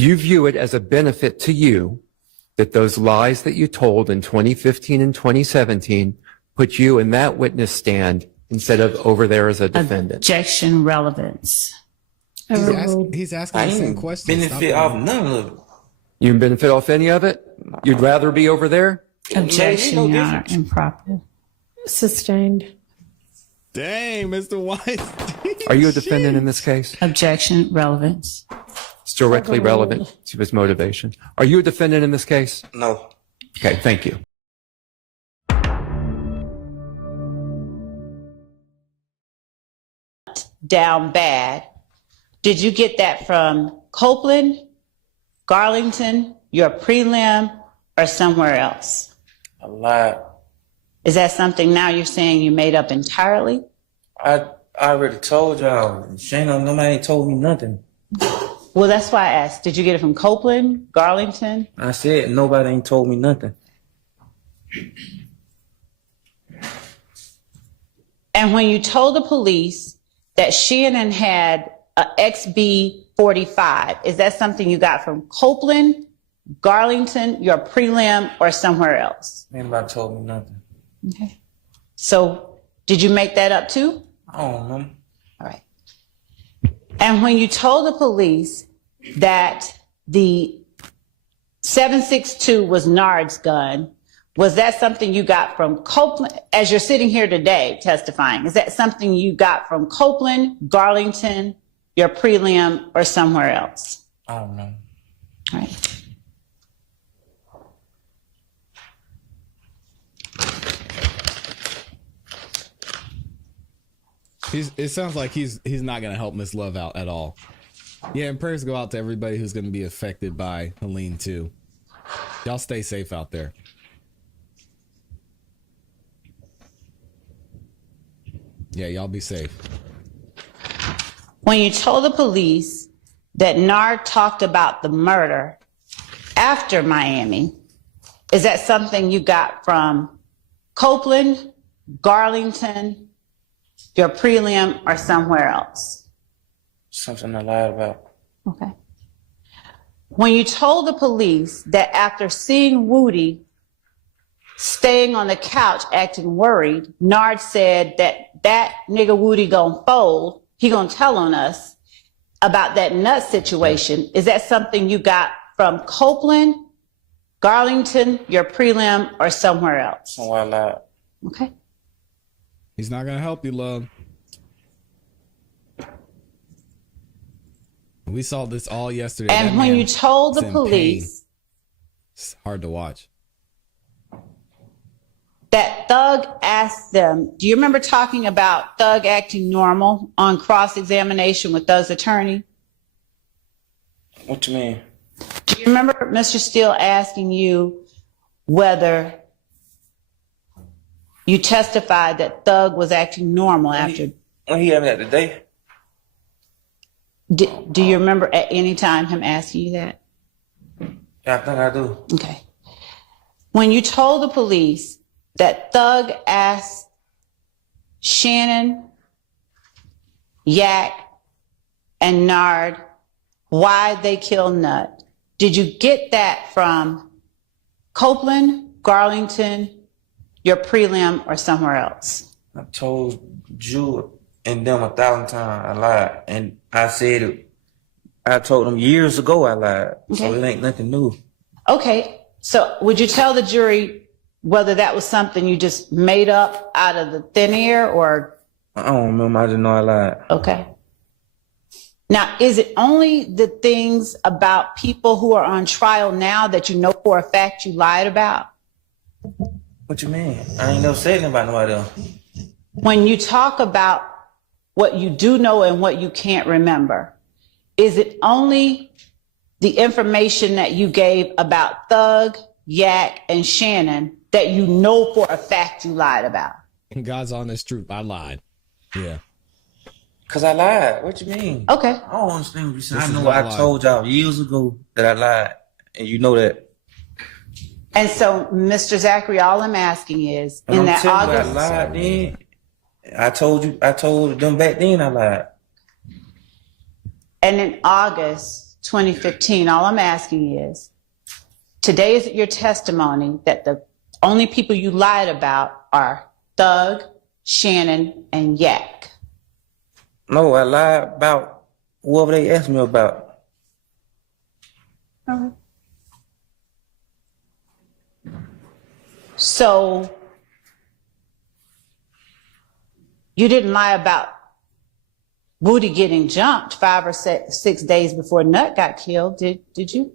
Do you view it as a benefit to you that those lies that you told in 2015 and 2017 put you in that witness stand instead of over there as a defendant? Objection, relevance. He's asking the same question. Benefit off none of it. You didn't benefit off any of it? You'd rather be over there? Objection, Your Honor, improper. Sustained. Dang, Mr. White. Are you a defendant in this case? Objection, relevance. It's directly relevant to his motivation. Are you a defendant in this case? No. Okay, thank you. Down bad. Did you get that from Copeland, Garlington, your prelim, or somewhere else? I lied. Is that something now you're saying you made up entirely? I already told y'all. Shayna, nobody ain't told me nothing. Well, that's why I asked. Did you get it from Copeland, Garlington? I said nobody ain't told me nothing. And when you told the police that Shannon had a XB45, is that something you got from Copeland, Garlington, your prelim, or somewhere else? Nobody told me nothing. Okay. So did you make that up too? I don't know. All right. And when you told the police that the 7.62 was Nard's gun, was that something you got from Copeland, as you're sitting here today testifying, is that something you got from Copeland, Garlington, your prelim, or somewhere else? I don't know. All right. It sounds like he's not going to help Miss Love out at all. Yeah, and prayers go out to everybody who's going to be affected by Helene too. Y'all stay safe out there. Yeah, y'all be safe. When you told the police that Nard talked about the murder after Miami, is that something you got from Copeland, Garlington, your prelim, or somewhere else? Something I lied about. Okay. When you told the police that after seeing Woody staying on the couch acting worried, Nard said that nigga Woody gonna fold, he gonna tell on us about that nut situation, is that something you got from Copeland, Garlington, your prelim, or somewhere else? Somewhere I lied. Okay. He's not going to help you, love. We saw this all yesterday. And when you told the police, it's hard to watch. That Thug asked them, do you remember talking about Thug acting normal on cross-examination with Thug's attorney? What you mean? Do you remember Mr. Steele asking you whether you testified that Thug was acting normal after? When he had me that today? Do you remember at any time him asking you that? Yeah, I think I do. Okay. When you told the police that Thug asked Shannon, Yak, and Nard why they killed Nut, did you get that from Copeland, Garlington, your prelim, or somewhere else? I told you and them 1,000 times I lied. And I said it. I told them years ago I lied. Okay. So it ain't nothing new. Okay. So would you tell the jury whether that was something you just made up out of the thin air or? I don't remember. I just know I lied. Okay. Now, is it only the things about people who are on trial now that you know for a fact you lied about? What you mean? I ain't never said anything about nobody else. When you talk about what you do know and what you can't remember, is it only the information that you gave about Thug, Yak, and Shannon that you know for a fact you lied about? In God's honest truth, I lied. Yeah. Because I lied. What you mean? Okay. I don't understand what you're saying. I know I told y'all years ago that I lied. And you know that. And so, Mr. Zachary, all I'm asking is, in that August. I lied then. I told them back then I lied. And in August, 2015. All I'm asking is, today is your testimony that the only people you lied about are Thug, Shannon, and Yak. No, I lied about whoever they asked me about. All right. So you didn't lie about Woody getting jumped 5 or 6 days before Nut got killed, did you?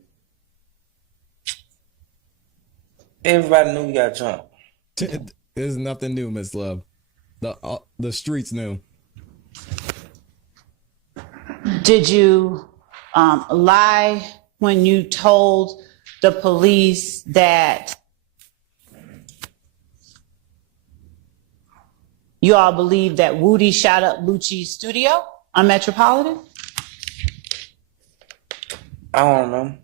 Everybody knew he got jumped. There's nothing new, Miss Love. The streets knew. Did you lie when you told the police that you all believe that Woody shot up Lucci's studio on Metropolitan? I don't know.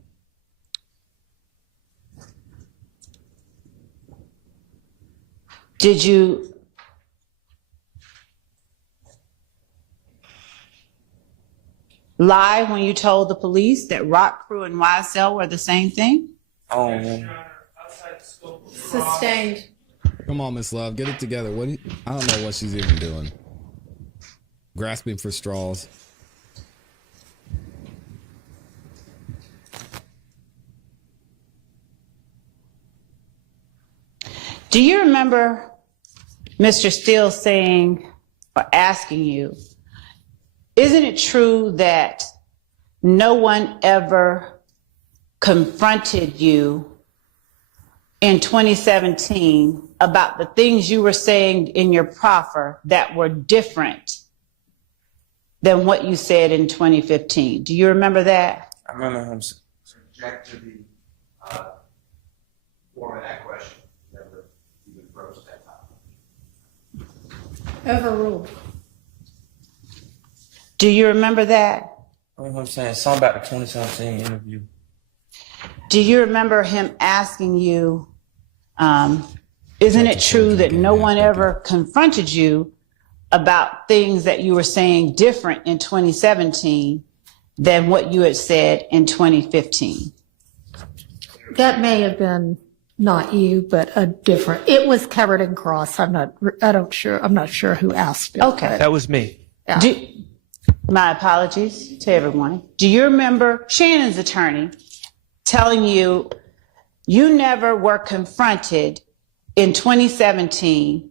Did you lie when you told the police that Rock Crew and YSL were the same thing? I don't know. Sustained. Come on, Miss Love, get it together. I don't know what she's even doing. Grasping for straws. Do you remember Mr. Steele saying or asking you, isn't it true that no one ever confronted you in 2017 about the things you were saying in your proffer that were different than what you said in 2015? Do you remember that? I remember him. Subject to the form of that question. Never even broached that topic. Overruled. Do you remember that? I remember him saying something about the 2017 interview. Do you remember him asking you, isn't it true that no one ever confronted you about things that you were saying different in 2017 than what you had said in 2015? That may have been not you, but a different. It was covered in cross. I'm not sure who asked it. Okay. That was me. Yeah. My apologies to everyone. Do you remember Shannon's attorney telling you you never were confronted in 2017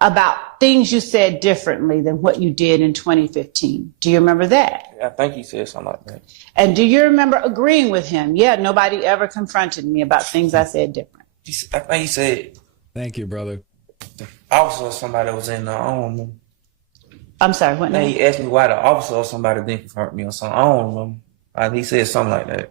about things you said differently than what you did in 2015? Do you remember that? I think he said something like that. And do you remember agreeing with him? Yeah, nobody ever confronted me about things I said different. I think he said, Thank you, brother. the officer or somebody was in there. I don't know. I'm sorry, what Then name? he asked me why the officer or somebody didn't confront me or something. I don't know. He said something like that.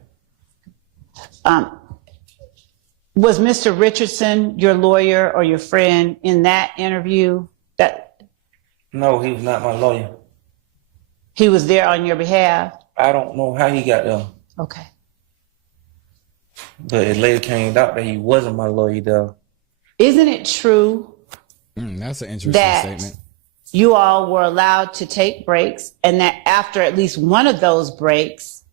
Was Mr. Richardson your lawyer or your friend in that interview? That No, he was not my lawyer. he was there on your behalf? I don't know how he got there. Okay. But it later came out that he wasn't my lawyer though. Isn't it true That's an interesting that statement. you all were allowed to take breaks, and that after at least one of those breaks,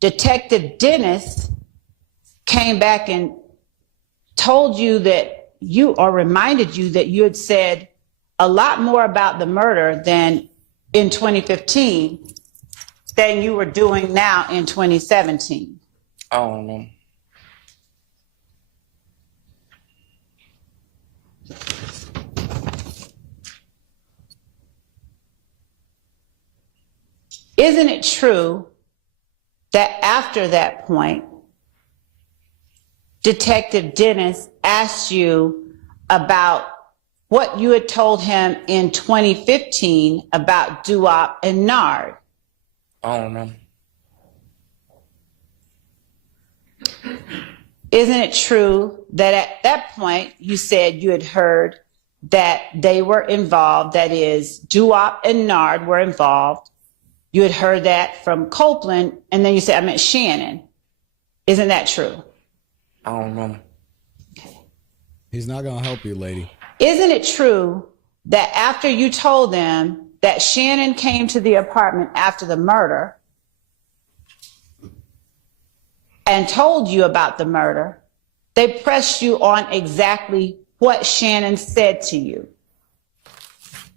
Detective Dennis came back and told you that reminded you that you had said a lot more about the murder than in 2015 than you were doing now in 2017? I don't know. Isn't it true that after that point, Detective Dennis asked you about what you had told him in 2015 about Duop and Nard? I don't know. Isn't it true that at that point you said you had heard that they were involved, that is, Duop and Nard were involved? You had heard that from Copeland, and then you said, I meant Shannon. Isn't that true? I don't know. He's not going to help you, lady. Isn't it true that after you told them that Shannon came to the apartment after the murder, and told you about the murder, they pressed you on exactly what Shannon said to you.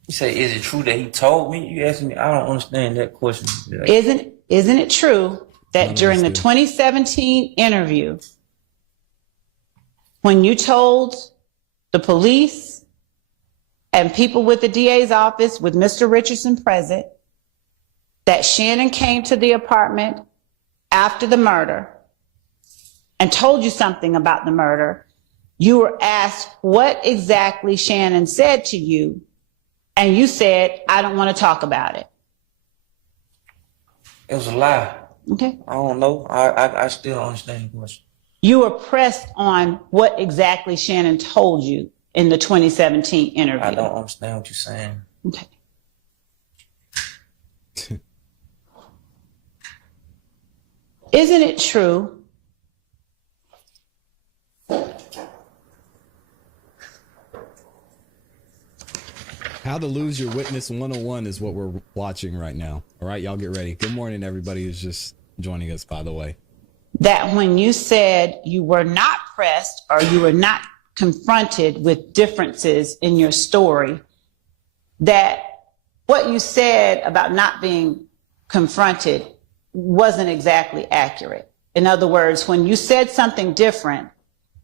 You say, is it true that he told me? You asked me, I don't understand that question. Like, Isn't it true that during the 2017 interview, when you told the police and people with the DA's office with Mr. Richardson present that Shannon came to the apartment after the murder and told you something about the murder, you were asked what exactly Shannon said to you, and you said, I don't want to talk about it. it was a lie. Okay. I don't know. I still don't understand the question. You were pressed on what exactly Shannon told you in the 2017 interview. I don't understand what you're saying. Okay. Isn't it true How to Lose Your Witness 101 is what we're watching right now. All right, y'all get ready. Good morning, everybody who's just joining us, by the way. that when you said you were not pressed or you were not confronted with differences in your story, that what you said about not being confronted wasn't exactly accurate? In other words, when you said something different,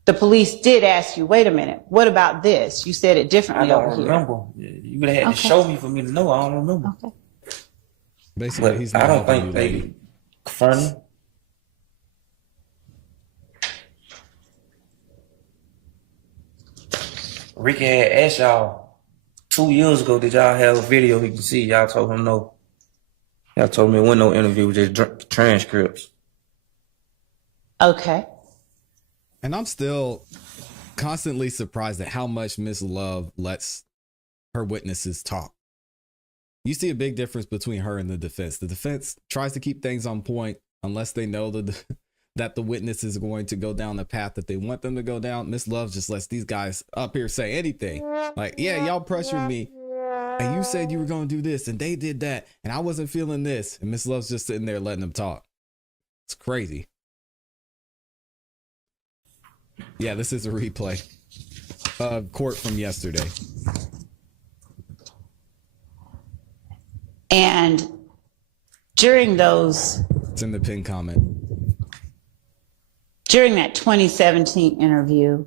the police did ask you, wait a minute, what about this? You said it I differently don't over here. remember. You would have had to show me for me to know. I don't remember. Okay. Basically, But he's not I don't helping think you, they lady. confronted me. Ricky had asked y'all 2 years ago, did y'all have a video he can see? Y'all told him no. Y'all told me it wasn't no interview, just transcripts. Okay. And I'm still constantly surprised at how much Miss Love lets her witnesses talk. You see a big difference between her and the defense. The defense tries to keep things on point unless they know that the witness is going to go down the path that they want them to go down. Miss Love just lets these guys up here say anything. Like, yeah, y'all pressured me and you said you were going to do this and they did that and I wasn't feeling this. And Miss Love's just sitting there letting them talk. It's crazy. Yeah, this is a replay of court from yesterday. And during those, It's in the pin comment. during that 2017 interview,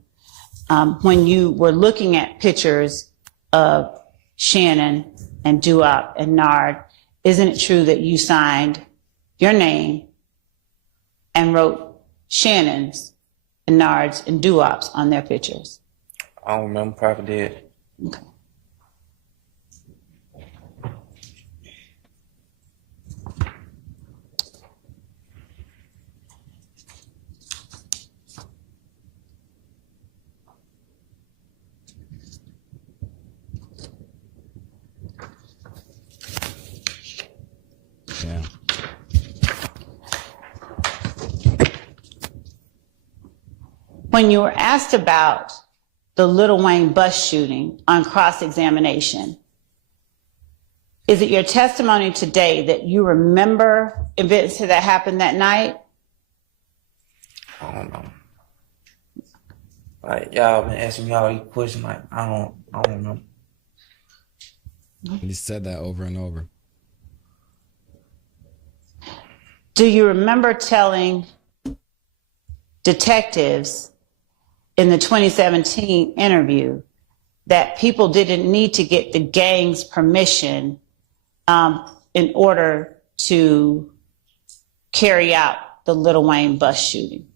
when you were looking at pictures of Shannon and Duop and Nard, isn't it true that you signed your name and wrote Shannon's and Nard's and Duop's on their pictures? I don't remember, probably did. Okay. Yeah. When you were asked about the Lil Wayne bus shooting on cross-examination, is it your testimony today that you remember events that happened that night? I don't know. Like, y'all been asking me all these questions, like, I don't know. He said that over and over. Do you remember telling detectives in the 2017 interview that people didn't need to get the gang's permission in order to carry out the Lil Wayne bus shooting?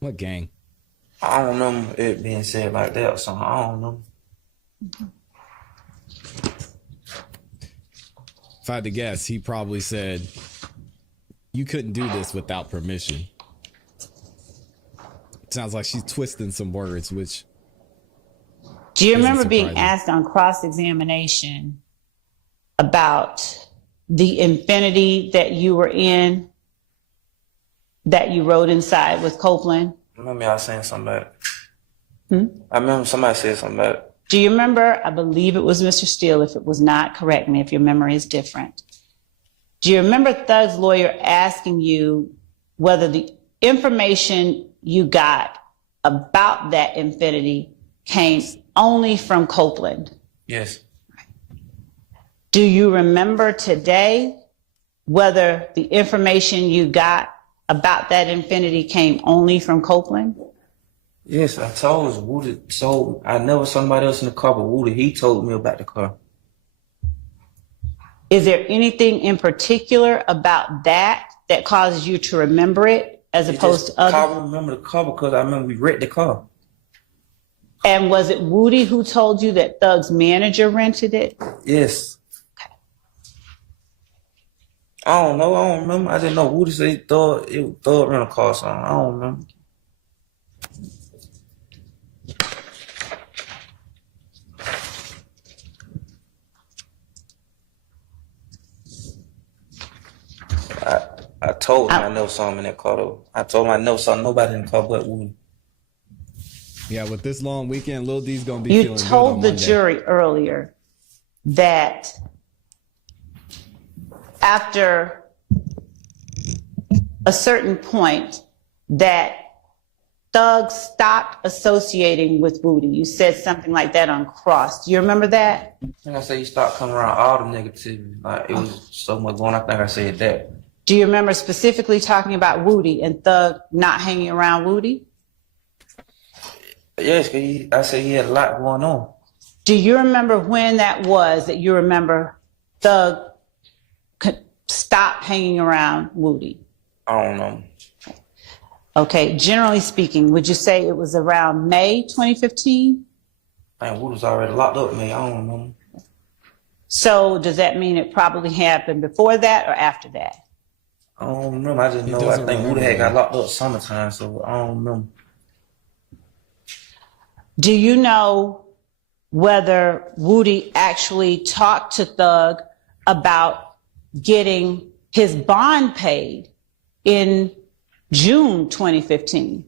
What gang? I don't remember it being said like that or something. I don't know. If I had to guess, he probably said, you couldn't do this without permission. Sounds like she's twisting some words, which... Do you remember isn't being surprising. asked on cross-examination about the Infinity that you were in, that you rode inside with Copeland? I remember y'all saying something about it. I remember somebody said something about it. Do you remember, I believe it was Mr. Steele, if it was not, correct me if your memory is different. Do you remember Thug's lawyer asking you whether the information you got about that infinity came only from Copeland. Yes. Do you remember today whether the information you got about that infinity came only from Copeland? Yes, I told Woody. So I never somebody else in the car, but Woody, he told me about the car. Is there anything in particular about that that causes you to remember it as opposed to I other? remember the car because I remember we wrecked the car. And was it Woody who told you that Thug's manager rented it? Yes. I don't know. I don't remember. I just know Woody said it was Thug rental car or something. I don't remember. I told him I never saw him in that car though. I told him I never saw nobody in the car but Woody. Yeah, with this long weekend, Lil D's gonna be You feeling good told on the Monday. jury earlier that after a certain point that Thug stopped associating with Woody. You said something like that on Cross. Do you remember that? I think I said he stopped coming around all the negativity. Like it was so much going on. I think I said that. Do you remember specifically talking about Woody and Thug not hanging around Woody? Yes, 'cause I said he had a lot going on. Do you remember when that was that you remember Thug stopped hanging around Woody? I don't know. Okay, generally speaking, would you say it was around May 2015? I think Woody was already locked up, man. I don't know. So does that mean it probably happened before that or after that? I don't remember. I just He know I doesn't think Woody remember had got that. locked up summertime, so I don't remember. Do you know whether Woody actually talked to Thug about getting his bond paid in June 2015?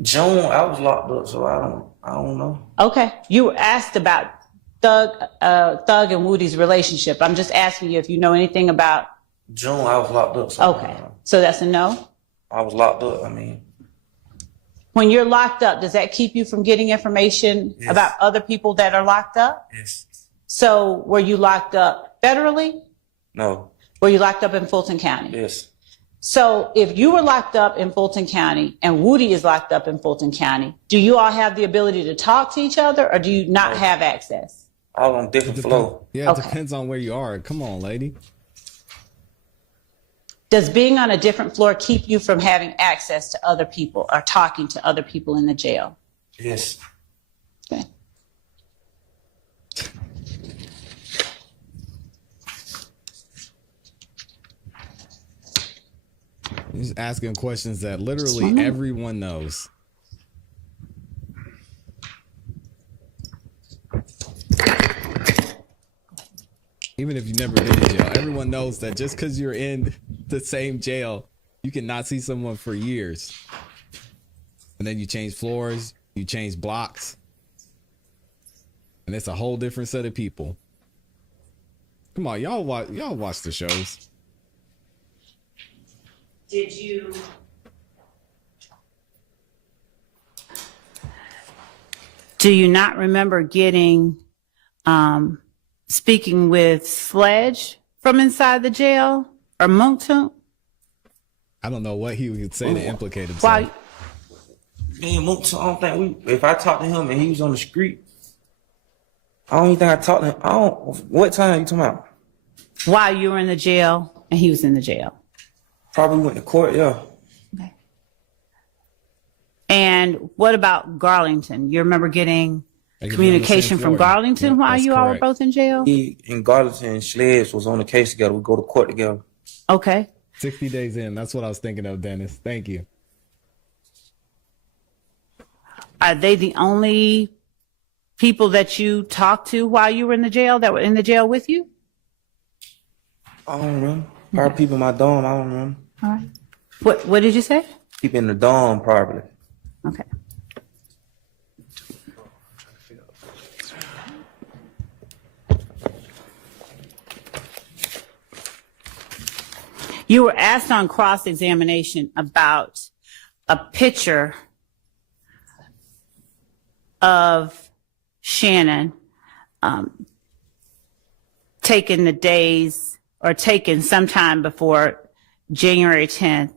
June, I was locked up, so I don't know. Okay, you were asked about Thug and Woody's relationship. I'm just asking you if you know anything about. June, I was locked up. So Okay, so that's a no. I was locked up. I mean, When you're locked up, does that keep you from getting information Yes. about other people that are locked up? yes. So were you locked up federally? No. Were you locked up in Fulton County? Yes. So if you were locked up in Fulton County and Woody is locked up in Fulton County, do you all have the ability to talk to each other or do you not have access? I was on a different floor. Yeah, it Okay. depends on where you are. Come on, lady. Does being on a different floor keep you from having access to other people or talking to other people in the jail? Yes. Okay. He's asking questions that literally everyone knows. Even if you've never been in jail, everyone knows that just because you're in the same jail, you cannot see someone for years. And then you change floors, you change blocks, and it's a whole different set of people. Come on, y'all watch the shows. Did you? Do you not remember getting, speaking with Sledge from inside the jail or Moonton? I don't know what he would say to implicate himself. Why? Man, I don't think if I talked to him and he was on the street, I don't even think I talked to him. What time are you talking about? While you were in the jail and he was in the jail. Probably went to court, yeah. Okay. And what about Garlington? You remember getting They could be on the communication same from floor. Garlington Yep, while that's you all were correct. both in jail? He and Garlington and Sledge was on the case together. We go to court together. Okay. 60 days in. That's what I was thinking of, Dennis. Thank you. Are they the only people that you talked to while you were in the jail that were in the jail with you? I don't remember. Probably people in my dorm. I don't remember. All right. What did you say? People in the dorm, probably. Okay. You were asked on cross-examination about a picture of Shannon taken the days or taken sometime before January 10th,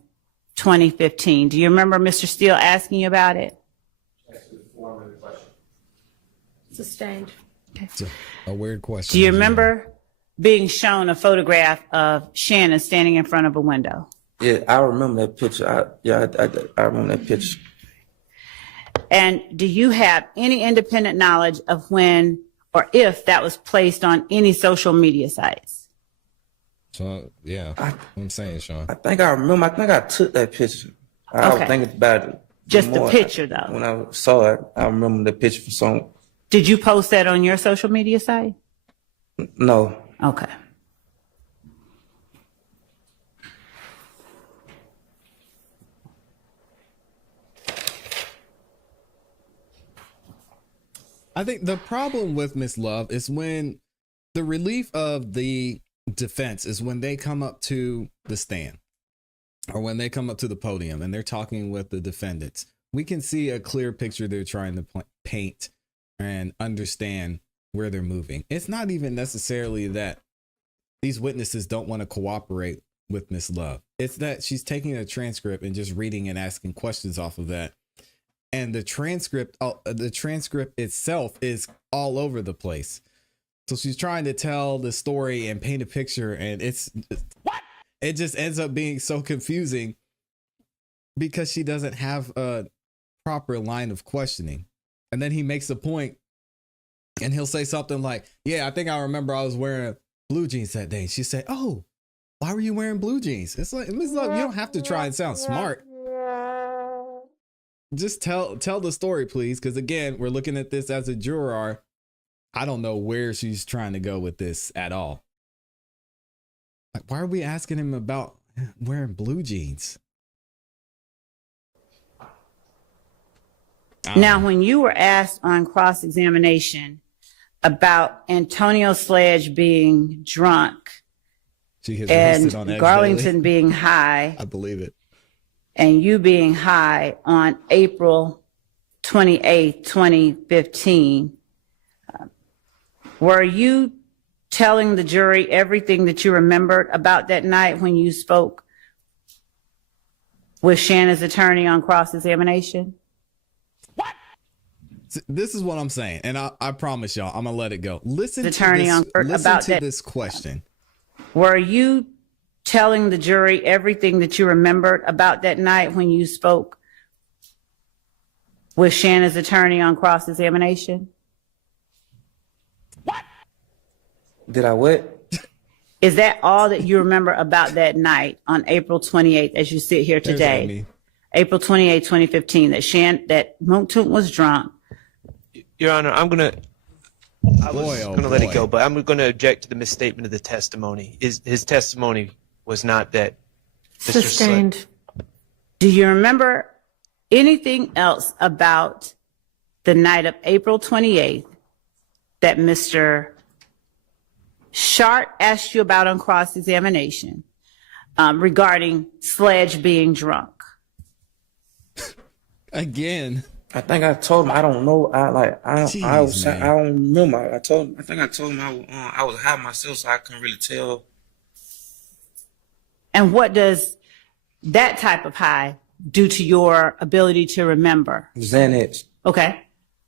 2015. Do you remember Mr. Steele asking you about it? That's the form of the question. Sustained. It's a weird question. Do you remember being shown a photograph of Shannon standing in front of a window? Yeah, I remember that picture. I remember that picture. And do you have any independent knowledge of when or if that was placed on any social media sites? So, yeah, I'm saying, Sean. I think I remember. I think I took that picture. I was Okay. thinking about it. Just the more. picture, though. When I saw it, I remember the picture for some. Did you post that on your social media site? No. Okay. I think the problem with Miss Love is when the relief of the defense is when they come up to the stand or when they come up to the podium and they're talking with the defendants. We can see a clear picture they're trying to paint and understand where they're moving. It's not even necessarily that these witnesses don't want to cooperate with Miss Love. It's that she's taking a transcript and just reading and asking questions off of that. And the transcript itself is all over the place. So she's trying to tell the story and paint a picture, and it just ends up being so confusing because she doesn't have a proper line of questioning. And then he makes a point and he'll say something like, yeah, I think I remember I was wearing blue jeans that day. And she said, oh, why were you wearing blue jeans? It's like, Ms. Love, you don't have to try and sound smart. Just tell the story, please. Because again, we're looking at this as a juror. I don't know where she's trying to go with this at all. Like, why are we asking him about wearing blue jeans? Now, when you were asked on cross-examination about Antonio Sledge being drunk She has and listed on Edge Garlington Daily. being high, I believe it. and you being high on April 28th, 2015, were you telling the jury everything that you remembered about that night when you spoke with Shannon's attorney on cross-examination? This is what I'm saying, and I promise y'all, I'm gonna let it go. Listen Attorney to on- this, listen about to that- this question. Were you telling the jury everything that you remembered about that night when you spoke with Shannon's attorney on cross-examination? Did I what? Is that all that you remember about that night on April 28th as you sit here There's today? Amy. April 28th, 2015, that Montut was drunk. Your Honor, I was Boy, oh going to let boy. it go, but I'm going to object to the misstatement of the testimony. His testimony was not that Mr. Sledge. Sustained. Do you remember anything else about the night of April 28th that Mr. Shart asked you about on cross-examination regarding Sledge being drunk? Again, I think I told him I don't know. Jeez, man. I don't remember. I think I told him I was high myself, so I couldn't really tell. And what does that type of high do to your ability to remember? Xanax. Okay.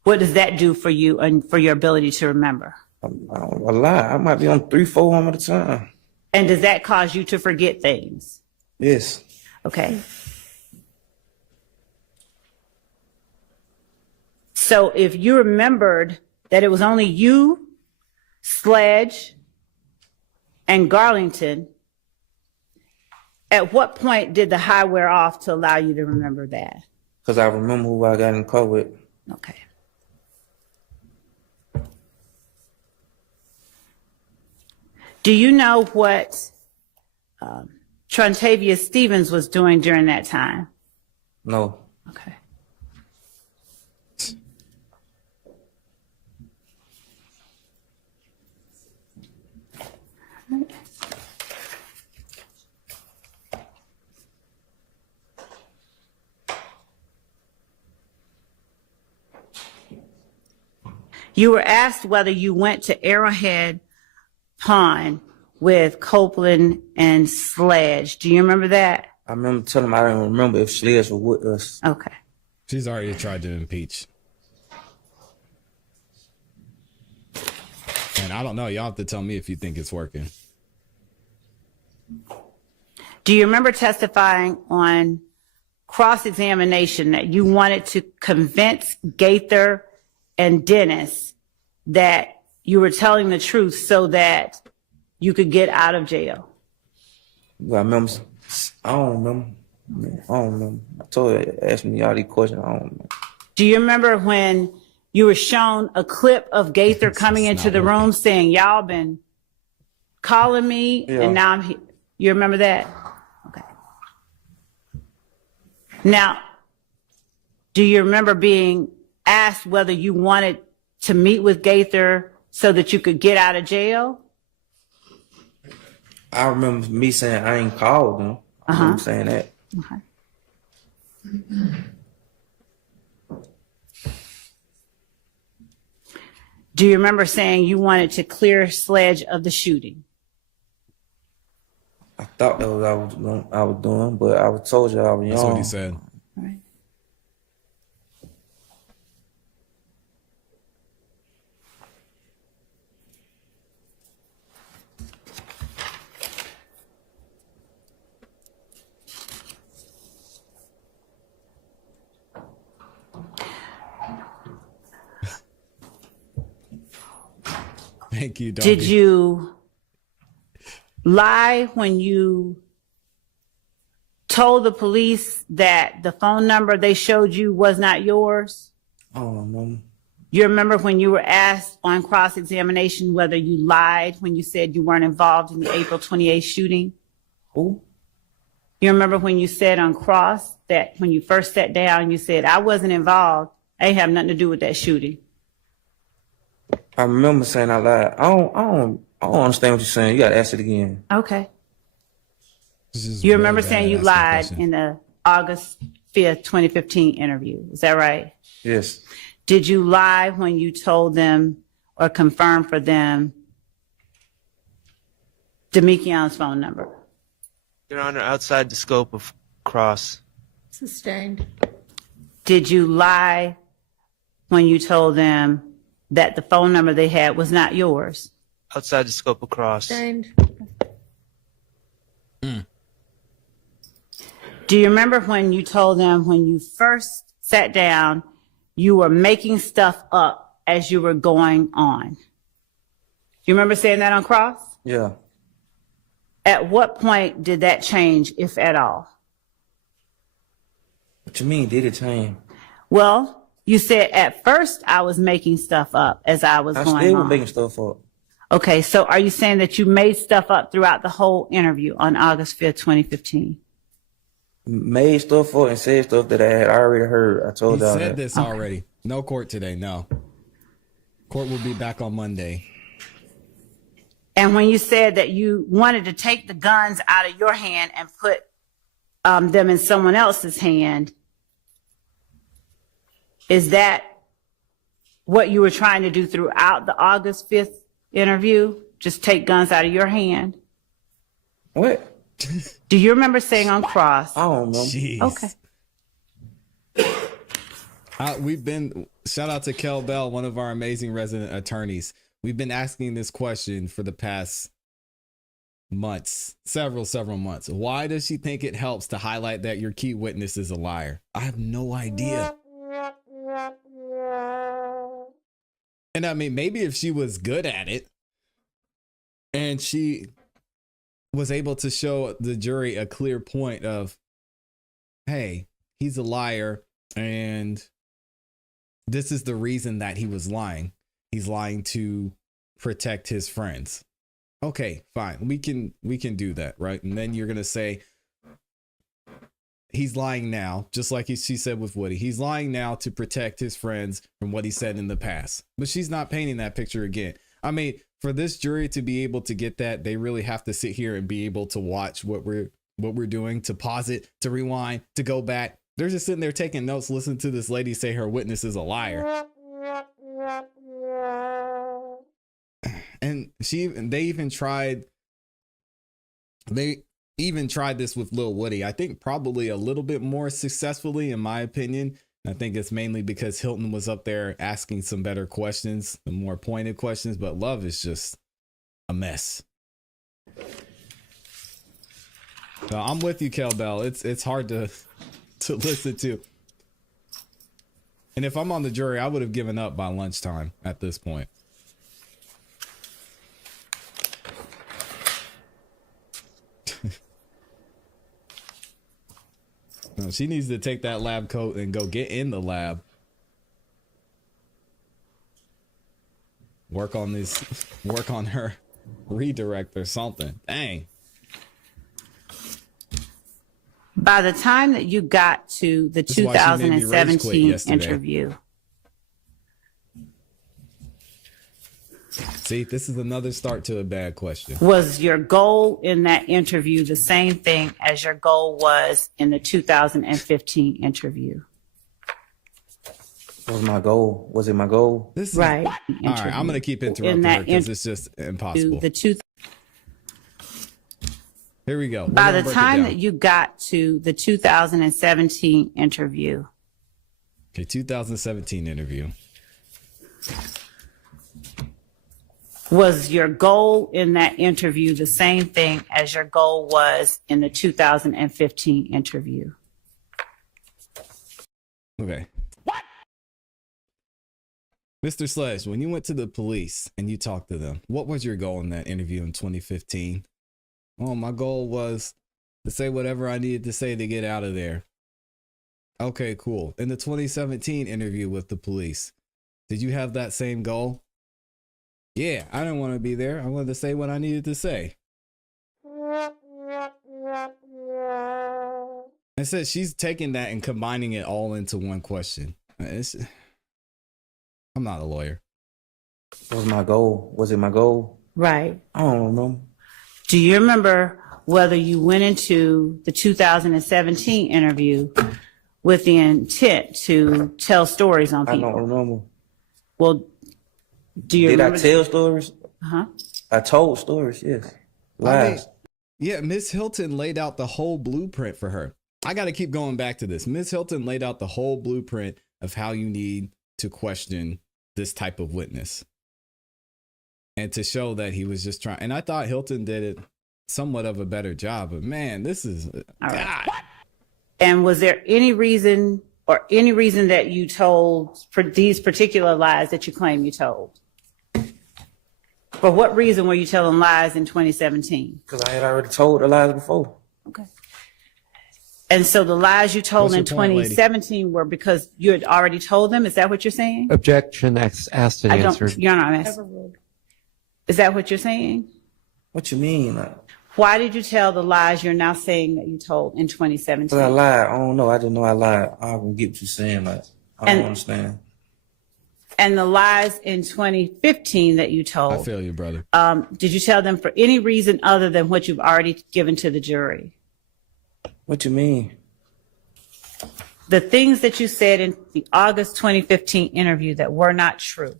What does that do for you and for your ability to remember? A lot. I might be on 3-4 at a time. And does that cause you to forget things? Yes. Okay. So if you remembered that it was only you, Sledge, and Garlington, at what point did the high wear off to allow you to remember that? Because I remember who I got in the car with. Okay. Do you know what Trontavia Stevens was doing during that time? No. Okay. You were asked whether you went to Arrowhead Pond with Copeland and Sledge. Do you remember that? I remember telling him I didn't remember if Sledge was with us. Okay. She's already tried to impeach. And I don't know. Y'all have to tell me if you think it's working. Do you remember testifying on cross-examination that you wanted to convince Gaither and Dennis that you were telling the truth so that you could get out of jail? I remember. I don't remember. I told her, asked me all these questions. I don't remember. Do you remember when you were shown a clip of Gaither coming into the room saying, y'all been calling me and now I'm here? You remember that? Okay. Now, do you remember being asked whether you wanted to meet with Gaither so that you could get out of jail? I remember me saying I ain't called them. I remember saying that. Okay. Do you remember saying you wanted to clear Sledge of the shooting? I thought that was what I was doing, but I was told you I was young. That's what he said. All right. Thank you, Doggy. Did you lie when you told the police that the phone number they showed you was not yours? I don't remember. You remember when you were asked on cross-examination whether you lied when you said you weren't involved in the April 28th shooting? Who? You remember when you said on cross that when you first sat down, you said, I wasn't involved. I ain't have nothing to do with that shooting. I remember saying I lied. I don't understand what you're saying. You gotta ask it again. Okay. This is You really remember bad saying you asking lied question. in the August 5th, 2015 interview. Is that right? Yes. Did you lie when you told them or confirmed for them Demikion's phone number? Your Honor, outside the scope of cross. Sustained. Did you lie when you told them that the phone number they had was not yours? Outside the scope of cross. Sustained. Do you remember when you told them when you first sat down, you were making stuff up as you were going on? You remember saying that on cross? Yeah. At what point did that change, if at all? What you mean? Did it change? Well, you said at first I was making stuff up as I was I going still was on. making stuff up. Okay, so are you saying that you made stuff up throughout the whole interview on August 5th, 2015? Made stuff up and said stuff that I had already heard. I He told y'all said that. this already. No court today. No. Court will be back on Monday. And when you said that you wanted to take the guns out of your hand and put them in someone else's hand, is that what you were trying to do throughout the August 5th interview? Just take guns out of your hand? What? Do you remember saying on cross? I don't know. Jeez. Okay. We've been, shout out to Kel Bell, one of our amazing resident attorneys. We've been asking this question for the past months, several months. Why does she think it helps to highlight that your key witness is a liar? I have no idea. And I mean, maybe if she was good at it and she was able to show the jury a clear point of, hey, he's a liar and this is the reason that he was lying. He's lying to protect his friends. Okay, fine. We can do that, right? And then you're going to say he's lying now, just like she said with Woody. He's lying now to protect his friends from what he said in the past. But she's not painting that picture again. I mean, for this jury to be able to get that, they really have to sit here and be able to watch what we're doing, to pause it, to rewind, to go back. They're just sitting there taking notes, listening to this lady say her witness is a liar. They even tried this with Lil Woody. I think probably a little bit more successfully, in my opinion. I think it's mainly because Hilton was up there asking some better questions, the more pointed questions, but Love is just a mess. So I'm with you, Kel Bell. It's hard to listen to. And if I'm on the jury, I would have given up by lunchtime at this point. No, she needs to take that lab coat and go get in the lab. Work on her redirect or something. Dang. By the time that you got to the This is why she made me rage quit 2017 yesterday. interview, See, this is another start to a bad question. was your goal in that interview the same thing as your goal was in the 2015 interview? What was my goal? Was it my goal? This is, Right. All right, I'm going to keep interrupting her because it's just impossible. Here we go. We're By gonna the break it time down. that you got to the 2017 interview, Okay, 2017 interview. was your goal in that interview the same thing as your goal was in the 2015 interview? Okay. What? Mr. Sledge, when you went to the police and you talked to them, what was your goal in that interview in 2015? Oh, my goal was to say whatever I needed to say to get out of there. Okay, cool. In the 2017 interview with the police, did you have that same goal? Yeah, I didn't want to be there. I wanted to say what I needed to say. It says she's taking that and combining it all into one question. I'm not a lawyer. What was my goal? Was it my goal? Right. I don't remember. Do you remember whether you went into the 2017 interview with the intent to tell stories on I people? don't remember. Well, do you Did I remember? tell stories? Uh-huh. I told stories, yes. I mean, Lies. yeah, Miss Hilton laid out the whole blueprint for her. I got to keep going back to this. Miss Hilton laid out the whole blueprint of how you need to question this type of witness. And to show that he was just trying. And I thought Hilton did it somewhat of a better job. But man, this is. All right. God. And was there any reason that you told for these particular lies that you claim you told? For what reason were you telling lies in 2017? Because I had already told the lies before. Okay. And so the lies you told What's in your point, lady? 2017 were because you had already told them? Is that what you're saying? Objection asked and answered. You're not asking. Is that what you're saying? What you mean? Like, Why did you tell the lies you're now saying that you told in 2017? because I lied. I don't know. I didn't know I lied. I don't get what you're saying. Like, I don't And- understand. And the lies in 2015 that you I told, feel you, brother. did you tell them for any reason other than what you've already given to the jury? What you mean? The things that you said in the August 2015 interview that were not true.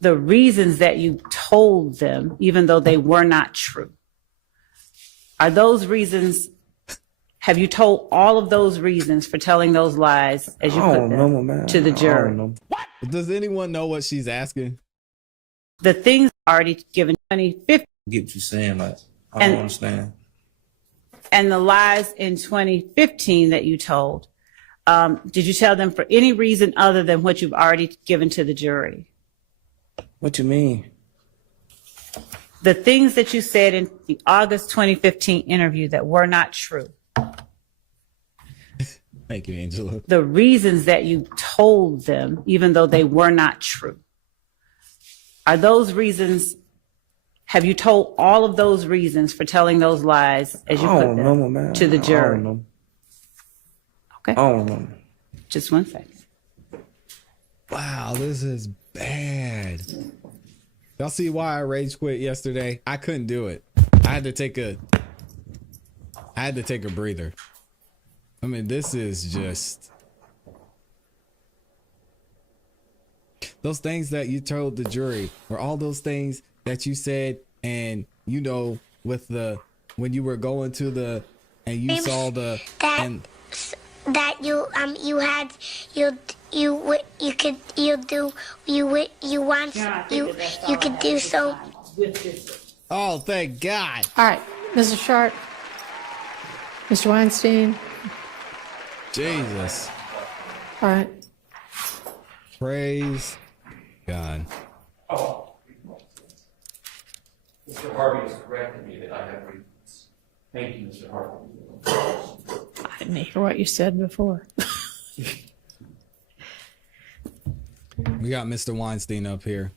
The reasons that you told them, even though they were not true. Are those reasons, have you told all of those reasons for telling those lies as you I put don't know, them man. to the I jury? don't know. Does anyone know what she's asking? The things already given 2015 Get what you're saying. Like, I And- don't understand. and the lies in 2015 that you told, did you tell them for any reason other than what you've already given to the jury? What you mean? The things that you said in the August 2015 interview that were not true. Thank you, Angela. The reasons that you told them, even though they were not true. Are those reasons, have you told all of those reasons for telling those lies as you I put don't know, them man. to the I jury? don't know. Okay, I don't know. just 1 second. Wow, this is bad. Y'all see why I rage quit yesterday? I couldn't do it. I had to take a breather. I mean, this is just those things that you told the jury were all those things that you said, and you know, with the when you were going to the and you saw the and that you had you could do so. oh, thank God. All right, Mr. Sharp, Mr. Weinstein. Jesus. All right. Praise God. Oh. Mr. Harvey has corrected me that I have reasons. Thank you, Mr. Harvey. I didn't hear what you said before. We got Mr. Weinstein up here.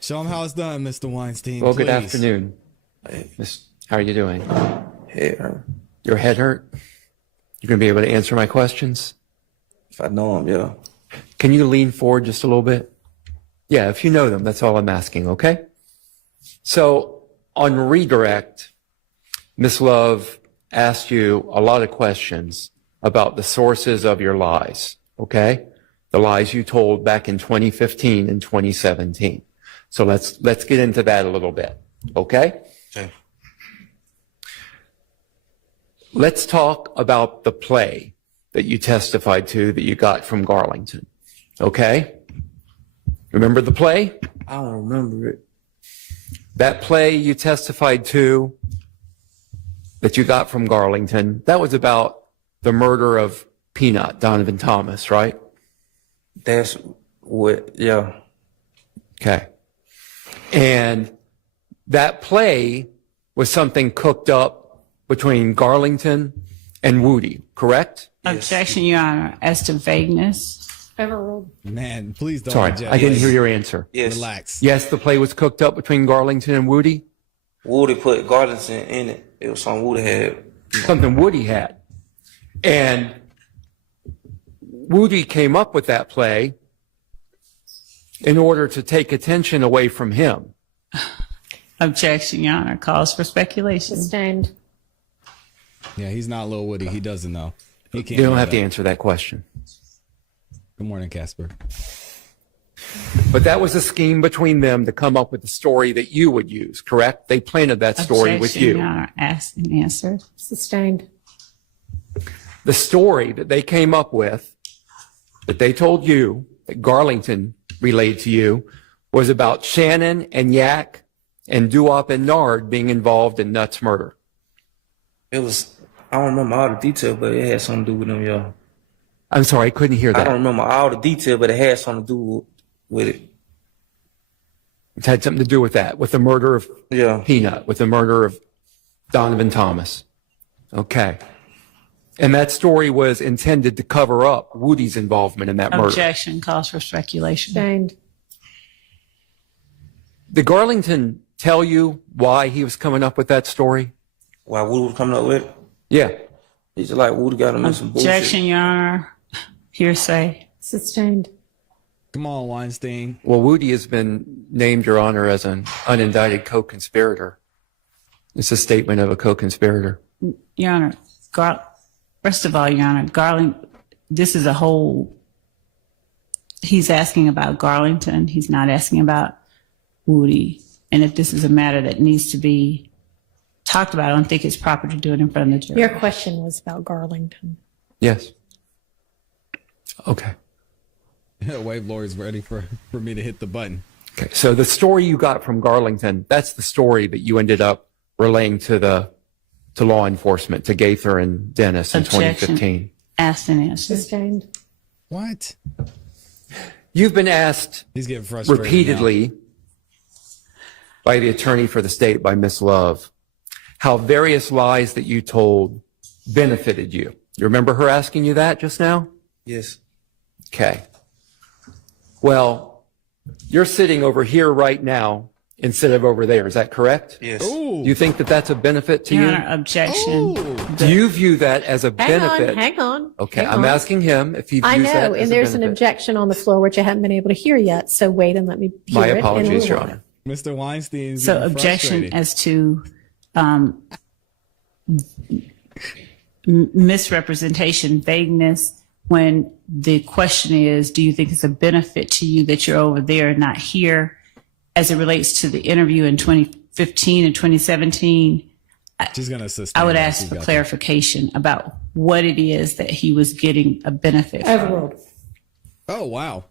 Show him how it's done, Mr. Weinstein. Well, please. good afternoon. How are you doing? Hey, Your head hurt? You going to be able to answer my questions? if I know him, yeah. Can you lean forward just a little bit? Yeah, if you know them, that's all I'm asking, okay? So on redirect, Ms. Love asked you a lot of questions about the sources of your lies, okay? The lies you told back in 2015 and 2017. So let's get into that a little bit, okay? Okay. Let's talk about the play that you testified to that you got from Garlington, okay? Remember the play? I don't remember it. That play you testified to that you got from Garlington, that was about the murder of Peanut, Donovan Thomas, right? That's what, yeah. Okay. And that play was something cooked up between Garlington and Woody, correct? Objection, Your Honor, as to vagueness. Overruled. Man, please don't. Sorry, object. I didn't hear your answer. Yes. Relax. Yes, the play was cooked up between Garlington and Woody? Woody put Garlington in it. It was something Woody had. Something Woody had. And Woody came up with that play in order to take attention away from him. Objection, Your Honor, calls for speculation. Sustained. Yeah, he's not Lil Woody. He doesn't know. He can't. You don't know have to that. answer that question. Good morning, Casper. But that was a scheme between them to come up with the story that you would use, correct? They planted that story with Objection, Your you. Honor, asked and answered. Sustained. The story that they came up with, that they told you, that Garlington relayed to you, was about Shannon and Yak and Duop and Nard being involved in Nutt's murder. It was, I don't remember all the detail, but it had something to do with them, y'all. I'm sorry, I couldn't hear I don't that. remember all the detail, but it had something to do with it. It had something to do with that, with the murder of Yeah. Peanut, with the murder of Donovan Thomas. Okay. And that story was intended to cover up Woody's involvement in that murder. Objection, calls for speculation. Sustained. Did Garlington tell you why he was coming up with that story? Why Woody was coming up with it? Yeah. He's just like Woody got him in some bullshit. Objection, Your Honor, hearsay. Sustained. Come on, Weinstein. Well, Woody has been named, Your Honor, as an unindicted co-conspirator. It's a statement of a co-conspirator. Your Honor, first of all, Your Honor, this is a whole, he's asking about Garlington. He's not asking about Woody. And if this is a matter that needs to be talked about, I don't think it's proper to do it in front of the jury. Your question was about Garlington. Yes. Okay. Wave lawyer's ready for me to hit the button. Okay. So the story you got from Garlington, that's the story that you ended up relaying to law enforcement, to Gaither and Dennis in Objection. 2015. Asked and answered. Sustained. What? You've been asked He's getting frustrated repeatedly by the attorney for the state, by Ms. Love, how various lies that you told benefited you. You remember her asking you that just now? Yes. Okay. Well, you're sitting over here right now instead of over there. Is that correct? Yes. now. Ooh. Do you think that that's a benefit to Your you? Honor, objection. Ooh. Do you view that as a benefit? Hang on. Okay, hang I'm on. asking him if he views I that know, as and a there's an benefit. objection on the floor which I haven't been able to hear yet. So wait and let me hear My it. and apologies, rule Your on Honor. Mr. Weinstein's So getting objection frustrated. as to misrepresentation, vagueness, when the question is, do you think it's a benefit to you that you're over there and not here as it relates to the interview in 2015 and 2017? She's going to sustain. I would that. ask She's for got clarification about what it is that he was getting a benefit from. Overruled. that. Oh, wow.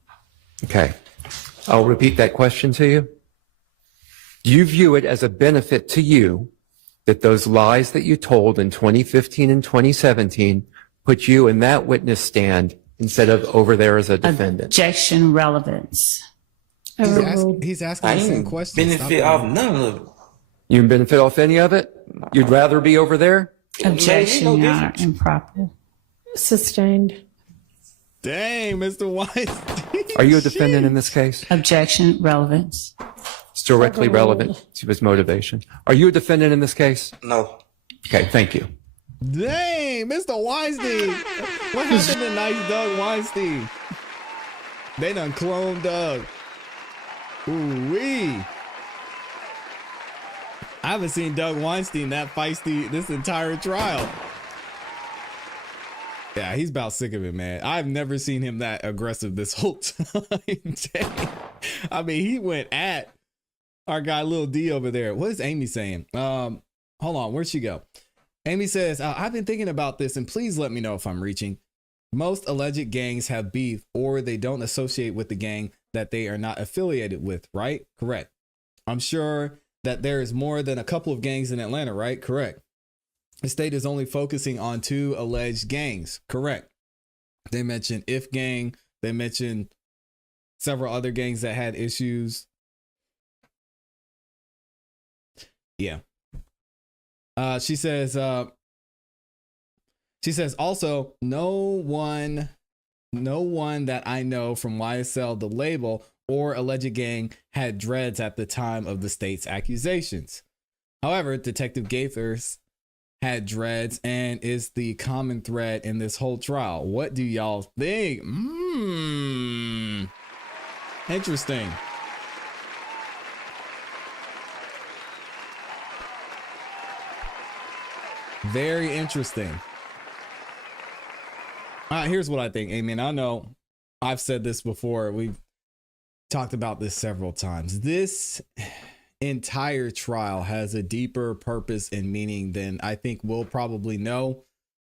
Okay. I'll repeat that question to you. Do you view it as a benefit to you that those lies that you told in 2015 and 2017 put you in that witness stand instead of over there as a defendant? Objection relevance. Overruled. He's asking I the same ain't question. benefit off none of it. You didn't benefit off any of it? You'd rather be over there? Objection, no Your Honor, difference. improper. Sustained. Dang, Mr. Weinstein. Are you a defendant in this case? Objection relevance. It's directly relevant to his motivation. Are you a defendant in this case? No. Okay, thank you. Dang, Mr. Weinstein. What happened to nice Doug Weinstein? They done cloned Doug. Ooh-wee. I haven't seen Doug Weinstein that feisty this entire trial. Yeah, he's about sick of it, man. I've never seen him that aggressive this whole time. Dang. I mean, he went at our guy Lil D over there. What is Amy saying? Hold on, where'd she go? Amy says, I've been thinking about this and please let me know if I'm reaching. Most alleged gangs have beef or they don't associate with the gang that they are not affiliated with, right? Correct. I'm sure that there is more than a couple of gangs in Atlanta, right? Correct. The state is only focusing on 2 alleged gangs. Correct. They mentioned If Gang. They mentioned several other gangs that had issues. Yeah. She says also no one that I know from YSL, the label, or alleged gang had dreads at the time of the state's accusations. However, Detective Gaithers had dreads and is the common thread in this whole trial. What do y'all think? Interesting. Very interesting. Here's what I think, Amy. And I know I've said this before. We've talked about this several times. This entire trial has a deeper purpose and meaning than I think we'll probably know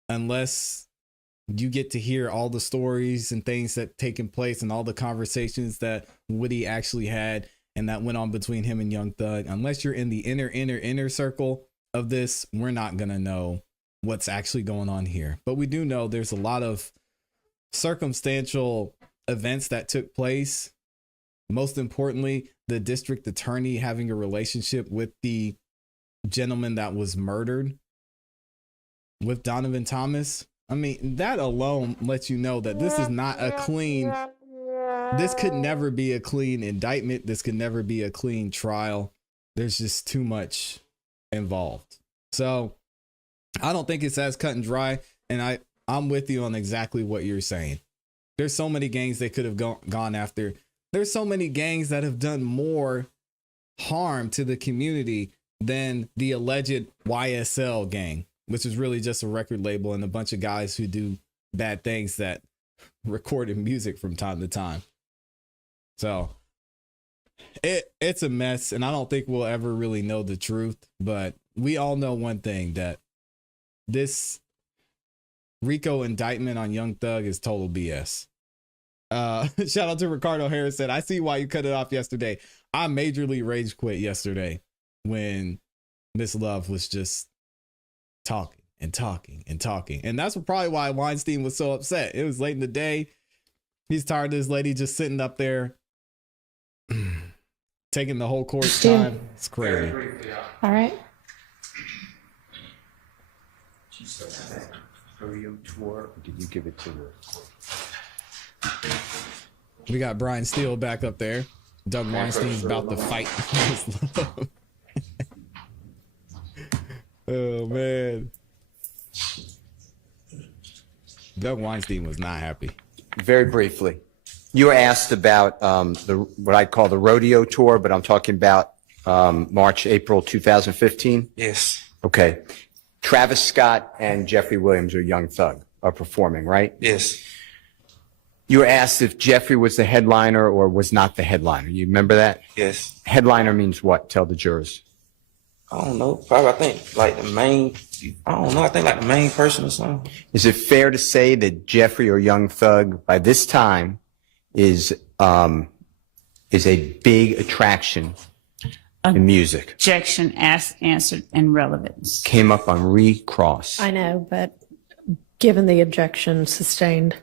unless you get to hear all the stories and things that taken place and all the conversations that Woody actually had and that went on between him and Young Thug. Unless you're in the inner circle of this, we're not going to know what's actually going on here. But we do know there's a lot of circumstantial events that took place. Most importantly, the district attorney having a relationship with the gentleman that was murdered with Donovan Thomas. I mean, that alone lets you know that this is not a clean, this could never be a clean indictment. This could never be a clean trial. There's just too much involved. So I don't think it's as cut and dry. And I'm with you on exactly what you're saying. There's so many gangs they could have gone after. There's so many gangs that have done more harm to the community than the alleged YSL gang, which is really just a record label and a bunch of guys who do bad things that recorded music from time to time. So it's a mess, and I don't think we'll ever really know the truth, but we all know one thing, that this RICO indictment on Young Thug is total BS. Shout out to Ricardo Harris said, I see why you cut it off yesterday. I majorly rage quit yesterday when Miss Love was just talking and talking and talking. And that's probably why Weinstein was so upset. It was late in the day. He's tired of this lady just sitting up there taking the whole court's time. It's crazy. All right. Did you give it to her? We got Brian Steele back up there. Doug Weinstein's about to fight Miss Love. Oh, man. Doug Weinstein was not happy. Very briefly, you were asked about what I call the rodeo tour, but I'm talking about March, April 2015. Yes. Okay. Travis Scott and Jeffrey Williams, or Young Thug, are performing, right? Yes. You were asked if Jeffrey was the headliner or was not the headliner. You remember that? Yes. Headliner means what? Tell the jurors. I don't know. Probably, I think, like the main, I don't know. I think like the main person or something. Is it fair to say that Jeffrey or Young Thug by this time is a big attraction in music? Objection asked, answered, and relevance. Came up on recross. I know, but given the objection sustained.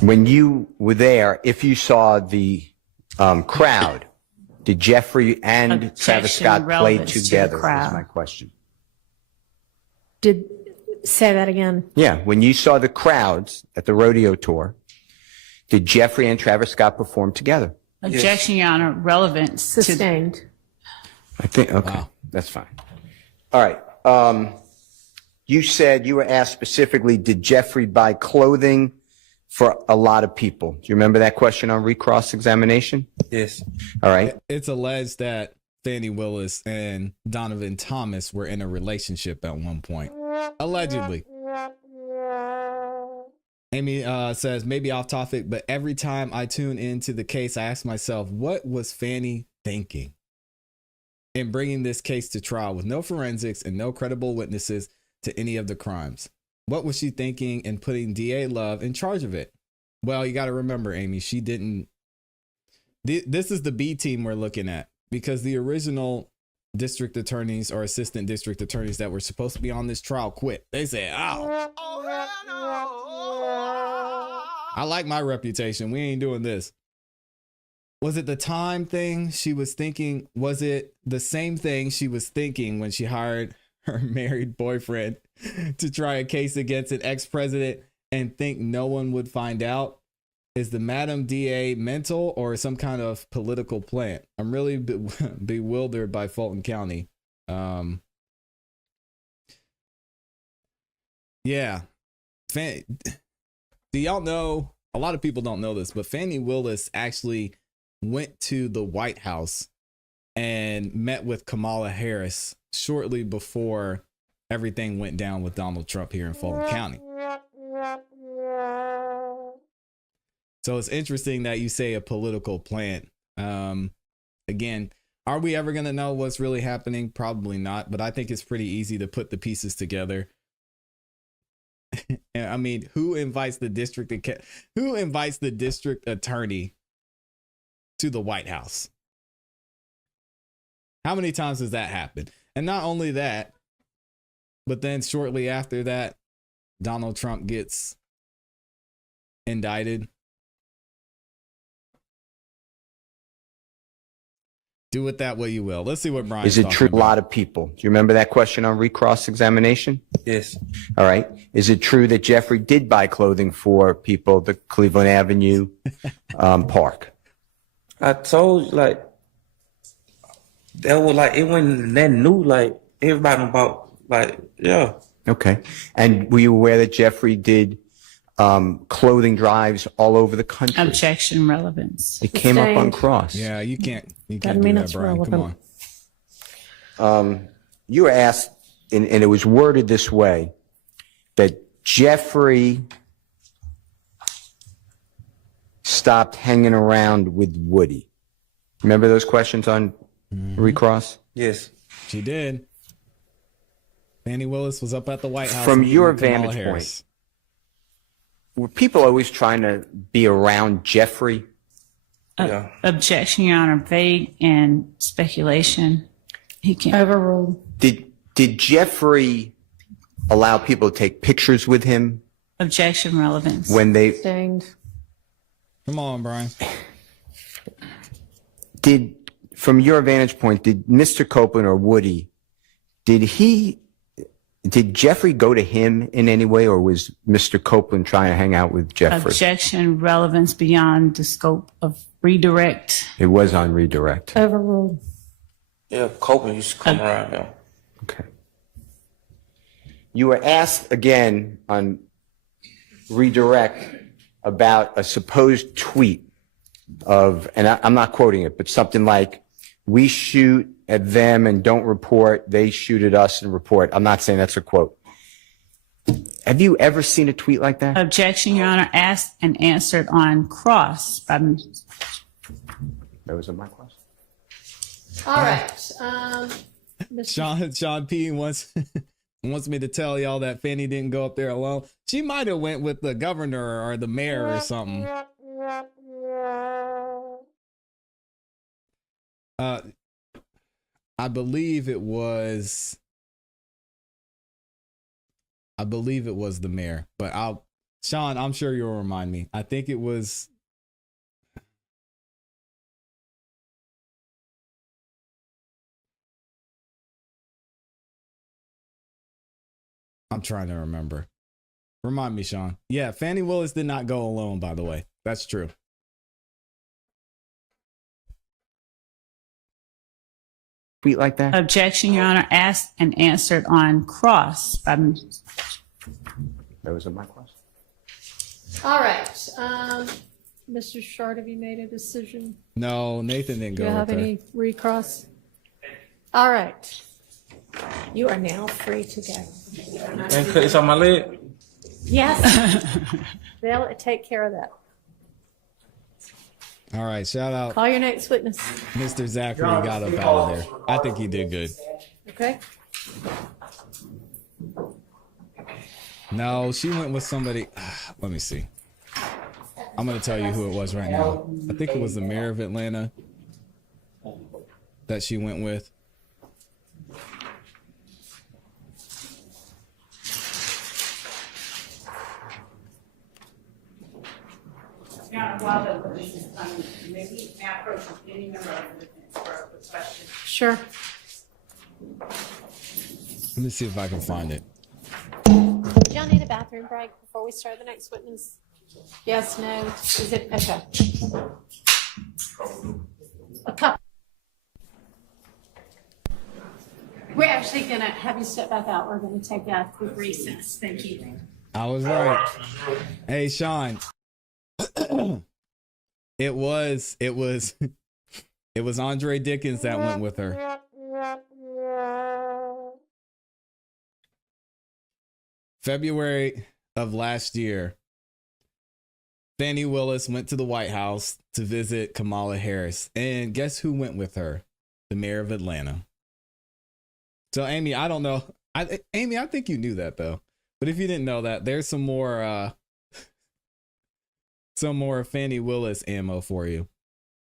When you were there, if you saw the crowd, did Jeffrey and Travis Scott play relevance to the together? crowd. Is my question. Say that again. Yeah, when you saw the crowds at the rodeo tour, did Jeffrey and Travis Scott perform together? Objection, Your Honor, relevance to Sustained. I think, okay, Wow. that's fine. All right. You said you were asked specifically, did Jeffrey buy clothing for a lot of people? Do you remember that question on recross examination? Yes. All right. It's alleged that Fannie Willis and Donovan Thomas were in a relationship at one point. Allegedly. Amy says, maybe off topic, but every time I tune into the case, I ask myself, what was Fannie thinking in bringing this case to trial with no forensics and no credible witnesses to any of the crimes? What was she thinking in putting DA Love in charge of it? Well, you got to remember, Amy, she didn't. This is the B team we're looking at, because the original district attorneys or assistant district attorneys that were supposed to be on this trial quit. They said, oh, I like my reputation. We ain't doing this. Was it the time thing she was thinking? Was it the same thing she was thinking when she hired her married boyfriend to try a case against an ex-president and think no one would find out? Is the Madam DA mental or some kind of political plant? I'm really bewildered by Fulton County. Yeah. Do y'all know? A lot of people don't know this, but Fannie Willis actually went to the White House and met with Kamala Harris shortly before everything went down with Donald Trump here in Fulton County. So it's interesting that you say a political plant. Again, are we ever going to know what's really happening? Probably not, but I think it's pretty easy to put the pieces together. I mean, who invites the district attorney to the White House? How many times has that happened? And not only that, but then shortly after that, Donald Trump gets indicted. Do with that what you will. Let's see what Brian Is it true a lot of people? Do you remember that question on recross examination? Yes. All right. Is it true that Jeffrey did buy clothing for people, the Cleveland Avenue park? I told you, like, that was like, it wasn't that new, like, everybody about, like, yeah. Okay. And were you aware that Jeffrey did clothing drives all over the country? Objection, relevance. It came up on Sustained. cross. Yeah, you can't Doesn't do mean that, it's Brian. Come on. relevant. You were asked, and it was worded this way, that Jeffrey stopped hanging around with Woody. Remember those questions on recross? Yes. She did. Fannie Willis was up at the White House. From meeting your with Kamala vantage Harris. Were people always trying to be around Jeffrey? Yeah. Objection, Your Honor, vague and speculation. He can't. Overruled. Did Jeffrey allow people to take pictures with him Objection, relevance. when they Sustained. Come on, Brian. did? From your vantage point, did Mr. Copeland or Woody, did Jeffrey go to him in any way, or was Mr. Copeland trying to hang out with Jeffrey? Objection, relevance beyond the scope of redirect. It was on redirect. Overruled. Yeah, Copeland used to come around there. Okay. You were asked again on redirect about a supposed tweet of, and I'm not quoting it, but something like, we shoot at them and don't report, they shoot at us and report. I'm not saying that's a quote. Have you ever seen a tweet like that? Objection, Your Honor, asked and answered on cross by Those are my questions. All right. Sean P wants wants me to tell y'all that Fanny didn't go up there alone. She might have went with the governor or the mayor or something. I believe it was the mayor, but Sean, I'm sure you'll remind me. I think it was. I'm trying to remember. Remind me, Sean. Yeah, Fannie Willis did not go alone, by the way. That's true. Tweet like that? Objection, Your Honor, asked and answered on cross by Those are my questions. All right. Mr. Short, have you made a decision? No, Nathan didn't Do go you have with her. any recross? All right. You are now free to go. And cut this on my leg. Yes. They'll take care of that. All right, shout out Call your next witness. Mr. Zachary got up out of there. I think he did good. Okay? No, she went with somebody. Let me see. I'm going to tell you who it was right now. I think it was the mayor of Atlanta that she went with. Sure. Let me see if I can find it. Do y'all need a bathroom break before we start the next witness? Yes, no? Is it? Okay. A couple. We're actually going to have you step back out. We're going to take a quick recess. Thank you. I was right. Hey, Sean. It was Andre Dickens that went with her. February of last year, Fannie Willis went to the White House to visit Kamala Harris. And guess who went with her? The mayor of Atlanta. So, Amy, I don't know. Amy, I think you knew that, though. But if you didn't know that, there's some more Fannie Willis ammo for you.